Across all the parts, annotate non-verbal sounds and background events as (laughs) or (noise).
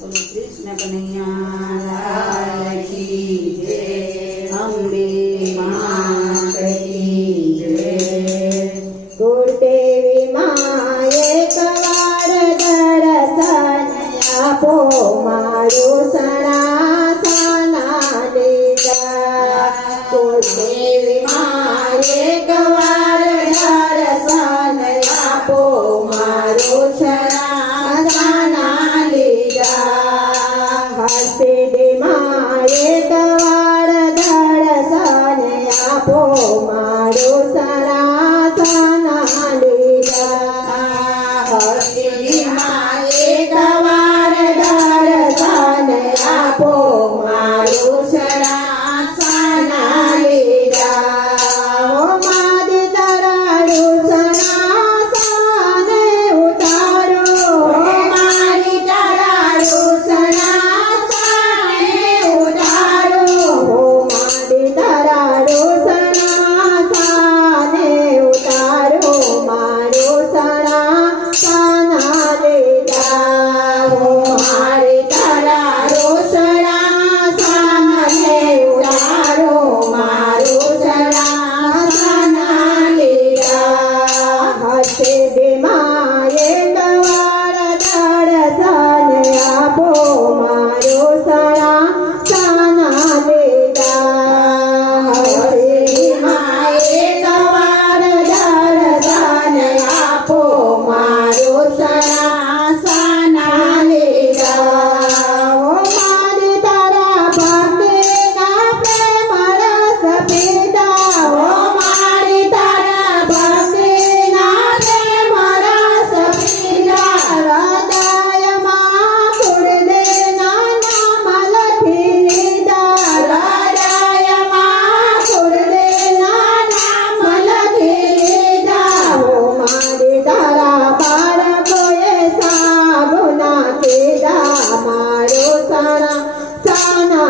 तो मैं कृष्ण कन्हैया મારું સણાસના લીધા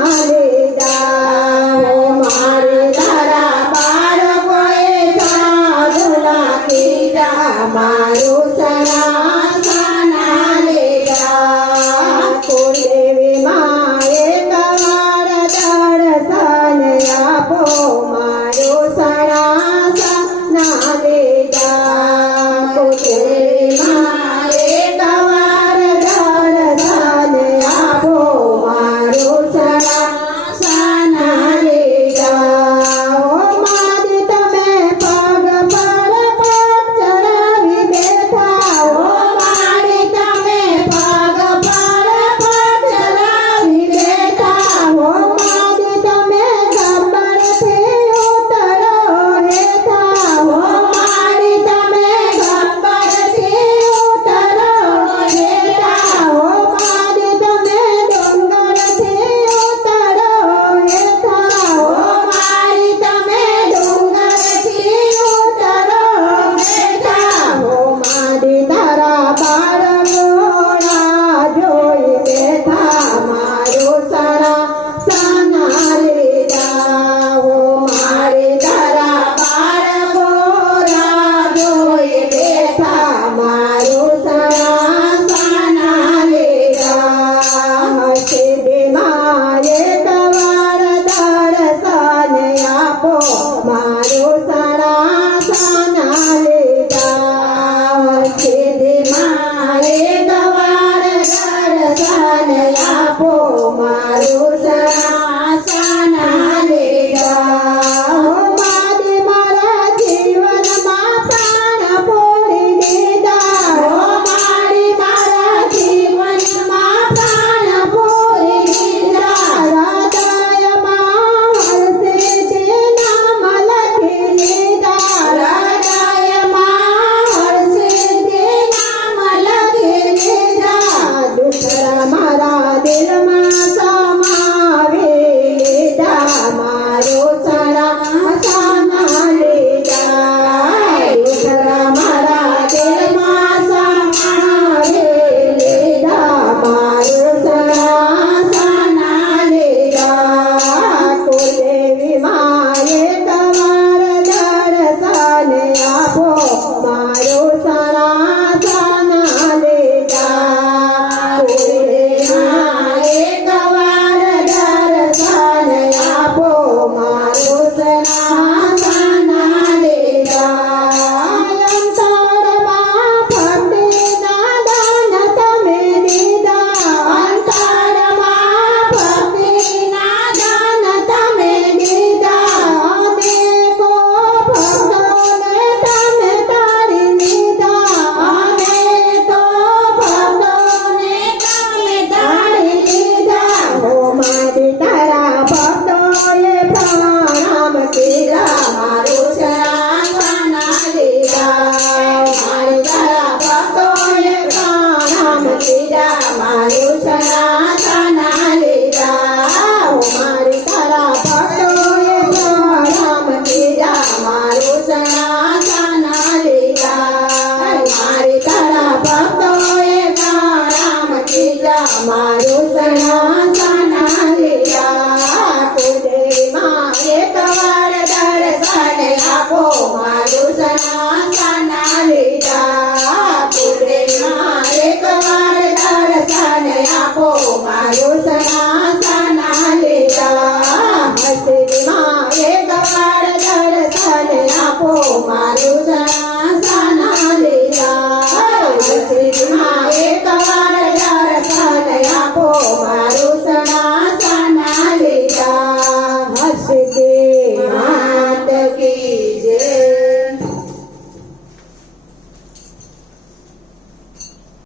快 (laughs) 乐